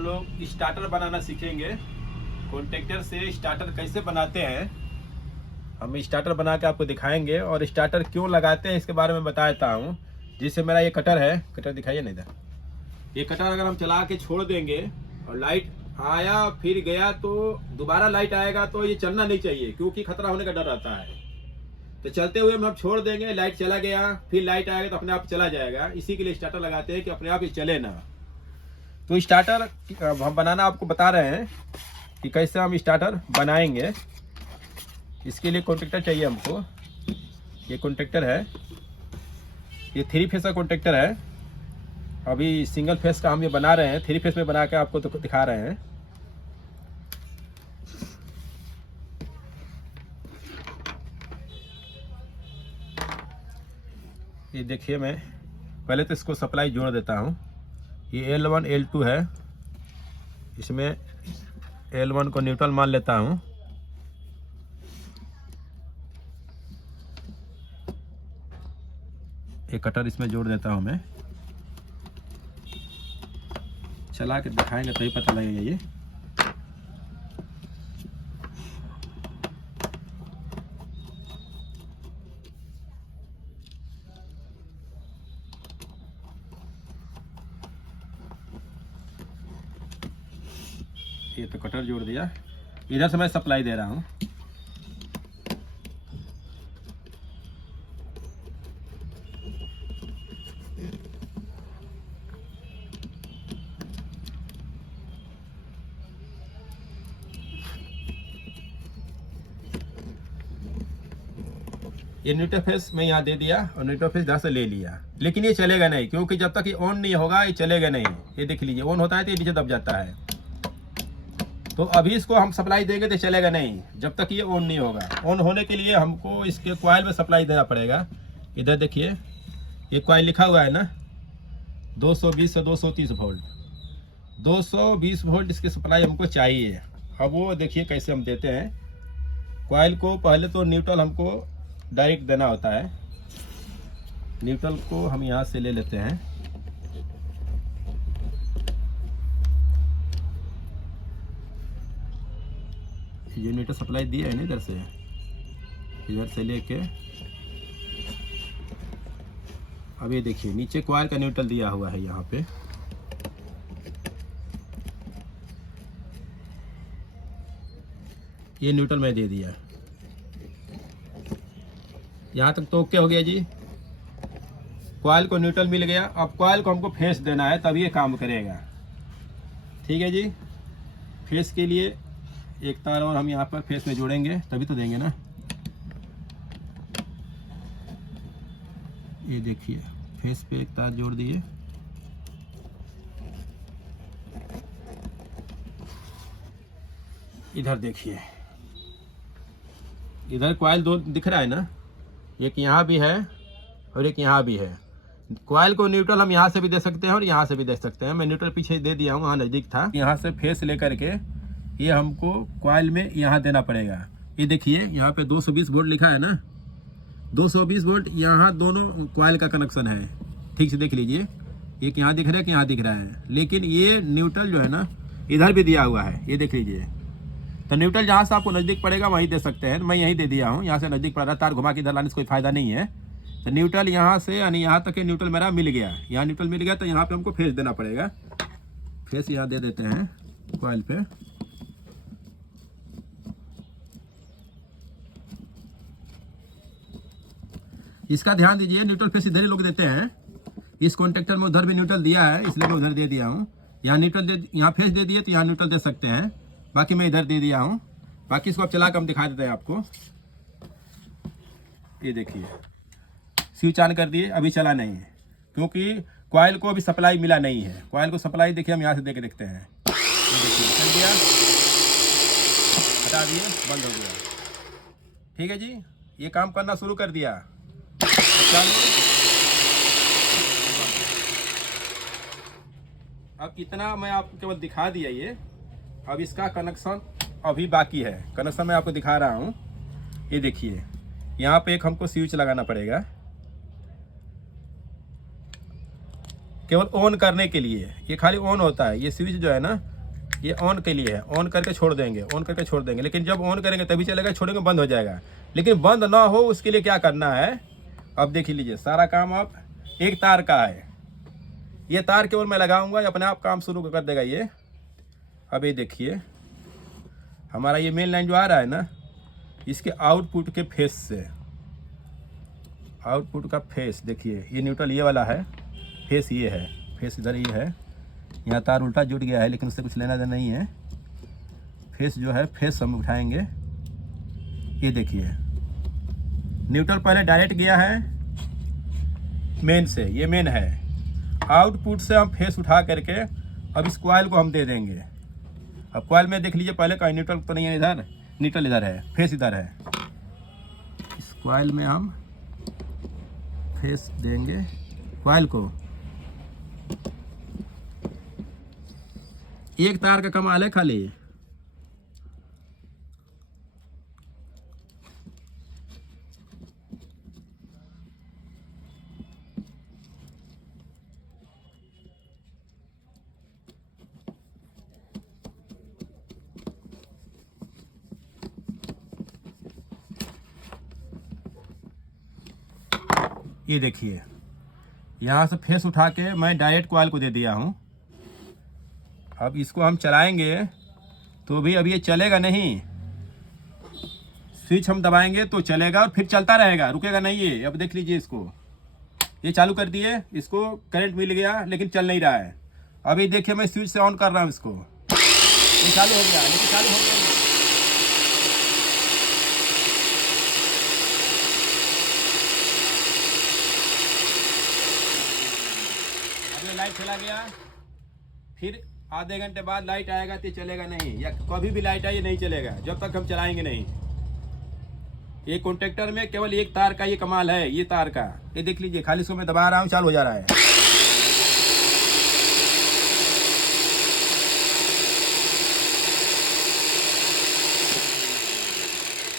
लोग स्टार्टर बनाना सीखेंगे। कॉन्टैक्टर से स्टार्टर कैसे बनाते हैं हम स्टार्टर बना के आपको दिखाएंगे, और स्टार्टर क्यों लगाते हैं इसके बारे में बता देता हूँ। जिससे मेरा ये कटर है, कटर दिखाइए नहीं था, ये कटर अगर हम चला के छोड़ देंगे और लाइट आया फिर गया तो दोबारा लाइट आएगा तो ये चलना नहीं चाहिए, क्योंकि खतरा होने का डर रहता है। तो चलते हुए हम छोड़ देंगे, लाइट चला गया फिर लाइट आएगा तो अपने आप चला जाएगा। इसी के लिए स्टार्टर लगाते हैं कि अपने आप ये चले ना। तो स्टार्टर हम बनाना आपको बता रहे हैं कि कैसे हम स्टार्टर बनाएंगे। इसके लिए कॉन्टैक्टर चाहिए हमको। ये कॉन्टैक्टर है, ये 3 फेस का कॉन्टैक्टर है। अभी सिंगल फेस का हम ये बना रहे हैं, 3 फेस में बना के आपको तो दिखा रहे हैं। ये देखिए, मैं पहले तो इसको सप्लाई जोड़ देता हूँ। ये L1 L2 है, इसमें L1 को न्यूट्रल मान लेता हूँ। एक कटर इसमें जोड़ देता हूँ मैं। चला के दिखाएंगे तो ही पता लगेगा। ये तो कटर जोड़ दिया, इधर से मैं सप्लाई दे रहा हूँ। ये न्यूट्रल फेस मैं यहाँ दे दिया और न्यूट्रल फेस इधर से ले लिया, लेकिन ये चलेगा नहीं, क्योंकि जब तक ये ऑन नहीं होगा ये चलेगा नहीं। ये देख लीजिए, ऑन होता है तो ये नीचे दब जाता है। तो अभी इसको हम सप्लाई देंगे तो चलेगा नहीं जब तक ये ऑन नहीं होगा। ऑन होने के लिए हमको इसके कॉइल में सप्लाई देना पड़ेगा। इधर देखिए, ये कॉइल लिखा हुआ है ना, 220 से 230 वोल्ट, 220 वोल्ट इसकी सप्लाई हमको चाहिए। अब वो देखिए कैसे हम देते हैं। कॉइल को पहले तो न्यूट्रल हमको डायरेक्ट देना होता है। न्यूट्रल को हम यहाँ से ले लेते हैं। ये न्यूट्रल सप्लाई दिया है ना, इधर से लेके अब ये देखिए नीचे कॉइल का न्यूट्रल दिया हुआ है यहाँ पे। ये न्यूट्रल मैं दे दिया, यहाँ तक तो ओके हो गया जी। कॉइल को न्यूट्रल मिल गया। अब कॉइल को हमको फेस देना है, तब ये काम करेगा। ठीक है जी। फेस के लिए एक तार और हम यहाँ पर फेस में जोड़ेंगे, तभी तो देंगे ना। ये देखिए, फेस पे एक तार जोड़ दिए। इधर देखिए, इधर कॉइल 2 दिख रहा है ना, एक यहाँ भी है और एक यहाँ भी है। कॉइल को न्यूट्रल हम यहाँ से भी दे सकते हैं और यहाँ से भी दे सकते हैं। मैं न्यूट्रल पीछे दे दिया हूँ, वहाँ नज़दीक था। यहाँ से फेस लेकर के ये हमको कॉइल में यहाँ देना पड़ेगा। ये देखिए यहाँ पे 220 वोल्ट लिखा है ना, 220 वोल्ट यहाँ दोनों कॉइल का कनेक्शन है। ठीक से देख लीजिए, एक यहाँ दिख रहा है कि यहाँ दिख रहा है, लेकिन ये न्यूट्रल जो है ना इधर भी दिया हुआ है। ये देख लीजिए, तो न्यूट्रल जहाँ से आपको नज़दीक पड़ेगा वहीं दे सकते हैं। मैं यहीं दे दिया हूँ, यहाँ से नज़दीक पड़ रहा, तार घुमा के इधर लाने से कोई फ़ायदा नहीं है। तो न्यूट्रल यहाँ से यानी यहाँ तक के न्यूट्रल मेरा मिल गया। यहाँ न्यूट्रल मिल गया तो यहाँ पे हमको फेस देना पड़ेगा। फेस यहाँ दे देते हैं कॉइल पे। इसका ध्यान दीजिए, न्यूट्रल फेस इधर ही लोग देते हैं। इस कॉन्टैक्टर में उधर भी न्यूट्रल दिया है, इसलिए मैं उधर दे दिया हूँ। यहाँ न्यूट्रल दे, यहाँ फेस दे दिए तो यहाँ न्यूट्रल दे सकते हैं। बाकी मैं इधर दे दिया हूँ। बाकी इसको अब चला कर हम दिखा देते हैं आपको। ये देखिए, स्विच ऑन कर दिए, अभी चला नहीं है क्योंकि कॉइल को अभी सप्लाई मिला नहीं है। कॉइल को सप्लाई देखिए, हम यहाँ से दे के देखते हैं। ये देखिए चल गया, हटा दिए, बंद हो गया। ठीक है जी, ये काम करना शुरू कर दिया। अब इतना मैं आपको केवल दिखा दिया ये। अब इसका कनेक्शन अभी बाकी है। कनेक्शन मैं आपको दिखा रहा हूँ। ये देखिए, यहाँ पे एक हमको स्विच लगाना पड़ेगा। केवल ऑन करने के लिए, ये खाली ऑन होता है। ये स्विच जो है ना ये ऑन के लिए है, ऑन करके छोड़ देंगे, ऑन करके छोड़ देंगे। लेकिन जब ऑन करेंगे तभी चलेगा, छोड़ेंगे बंद हो जाएगा। लेकिन बंद ना हो उसके लिए क्या करना है, अब देख लीजिए। सारा काम अब एक तार का है। ये तार केवल मैं लगाऊंगा, अपने आप काम शुरू कर देगा ये। अब ये देखिए हमारा ये मेन लाइन जो आ रहा है ना, इसके आउटपुट के फेस से, आउटपुट का फेस देखिए, ये न्यूट्रल ये वाला है, फेस ये है, फेस इधर ये है। यहाँ तार उल्टा जुट गया है लेकिन उससे कुछ लेना देना नहीं है। फेस जो है, फेस हम उठाएंगे। ये देखिए न्यूट्रल पहले डायरेक्ट गया है मेन से, ये मेन है। आउटपुट से हम फेस उठा करके अब इस कॉइल को हम दे देंगे। अब कॉइल में देख लीजिए पहले कहीं न्यूट्रल तो नहीं है, इधर न्यूट्रल इधर है, फेस इधर है। इस कॉइल में हम फेस देंगे कॉइल को। एक तार का कमाल है खाली। ये देखिए यहाँ से फेस उठा के मैं डायरेक्ट कॉइल को दे दिया हूँ। अब इसको हम चलाएंगे तो भी अब ये चलेगा नहीं। स्विच हम दबाएंगे तो चलेगा और फिर चलता रहेगा, रुकेगा नहीं ये। अब देख लीजिए इसको, ये चालू कर दिए, इसको करंट मिल गया लेकिन चल नहीं रहा है। अब ये देखिए मैं स्विच से ऑन कर रहा हूँ इसको, ये चालू हो गया लेकिन चालू हो गया। अब ये लाइट चला गया, फिर आधे घंटे बाद लाइट आएगा तो चलेगा नहीं, या कभी भी लाइट आए नहीं चलेगा जब तक हम चलाएंगे नहीं। ये कॉन्टेक्टर में केवल एक तार का ये कमाल है, ये तार का। ये देख लीजिए खाली इसको मैं दबा रहा हूँ, चालू हो जा रहा है।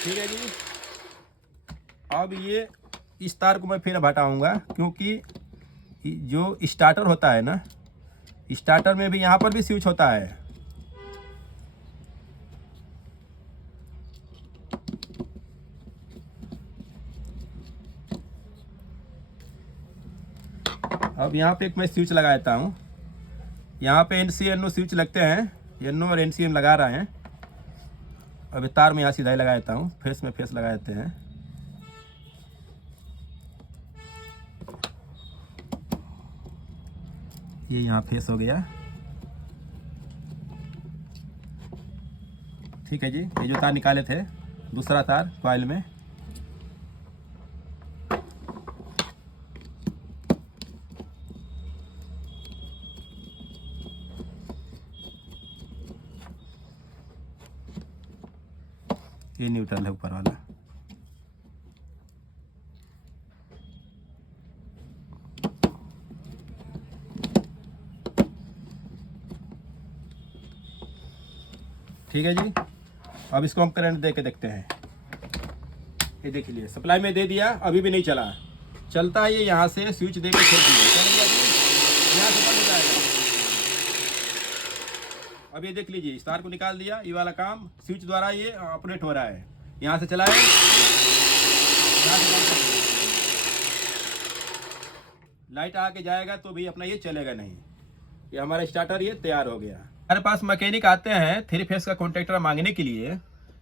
ठीक है जी। अब ये इस तार को मैं फिर हटाऊंगा, क्योंकि जो स्टार्टर होता है ना, स्टार्टर में भी यहाँ पर भी स्विच होता है। अब यहाँ पे एक मैं स्विच लगा देता हूँ। यहाँ पे NC NO स्विच लगते हैं, NO और NC लगा रहे हैं। अब तार में यहाँ सीधा ही लगा देता हूँ, फेस में फेस लगा देते हैं। ये यहाँ फेस हो गया। ठीक है जी। ये जो तार निकाले थे, दूसरा तार कॉइल में, ये न्यूट्रल है ऊपर वाला। ठीक है जी। अब इसको हम करंट दे के देखते हैं। ये देख लीजिए सप्लाई में दे दिया, अभी भी नहीं चला। चलता है ये, यहाँ से स्विच दे के छोड़ दिया, चल गया जी, यहाँ से बंद हो जाएगा। अब ये देख लीजिए इस तार को निकाल दिया, ये वाला काम स्विच द्वारा ये ऑपरेट हो रहा है। यहाँ से चलाए, यहाँ से बंद कर दिया। लाइट आके जाएगा तो भी अपना ये चलेगा नहीं। ये हमारा स्टार्टर ये तैयार हो गया। हमारे पास मैकेनिक आते हैं 3 फेस का कॉन्ट्रैक्टर मांगने के लिए।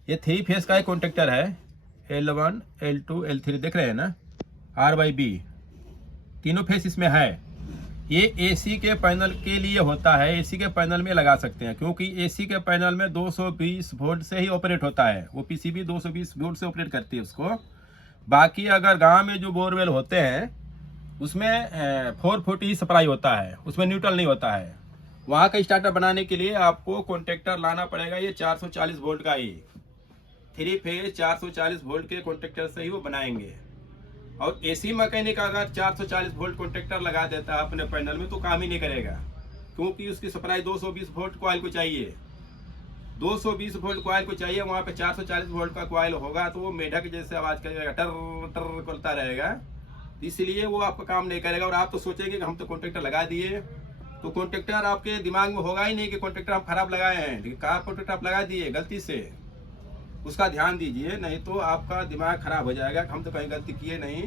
ये 3 फेस का एक कॉन्ट्रैक्टर है, L1 L2 L3 देख रहे हैं ना, R/B तीनों फेस इसमें है। ये AC के पैनल के लिए होता है, AC के पैनल में लगा सकते हैं, क्योंकि AC के पैनल में 220 वोल्ट से ही ऑपरेट होता है। वो PCB 220 वोल्ट से ऑपरेट करती है उसको। बाकी अगर गांव में जो बोरवेल होते हैं उसमें 440 ही सप्लाई होता है, उसमें न्यूट्रल नहीं होता है। वहाँ का स्टार्टर बनाने के लिए आपको कॉन्ट्रैक्टर लाना पड़ेगा। ये 440 वोल्ट का ही 3 फेज 440 वोल्ट के कॉन्ट्रैक्टर से ही वो बनाएंगे। और AC मैकेनिक अगर 440 वोल्ट कॉन्ट्रैक्टर लगा देता है अपने पैनल में तो काम ही नहीं करेगा, क्योंकि उसकी सप्लाई 220 वोल्ट कॉइल को चाहिए। 220 वोल्ट कॉइल को चाहिए, वहाँ पे 440 वोल्ट का कॉइल होगा तो वो मेढक जैसे आवाज करेगा, टर टर करता रहेगा। तो इसलिए वो आपका काम नहीं करेगा और आप तो सोचेंगे कि हम तो कॉन्ट्रैक्टर लगा दिए, तो कॉन्ट्रैक्टर आपके दिमाग में होगा ही नहीं कि कॉन्ट्रैक्टर हम खराब लगाए हैं, लेकिन कहाँ कॉन्ट्रैक्टर आप लगा दिए गलती से, उसका ध्यान दीजिए, नहीं तो आपका दिमाग खराब हो जाएगा। हम तो कहीं गलती किए नहीं,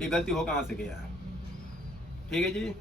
ये गलती हो कहाँ से गया। ठीक है जी।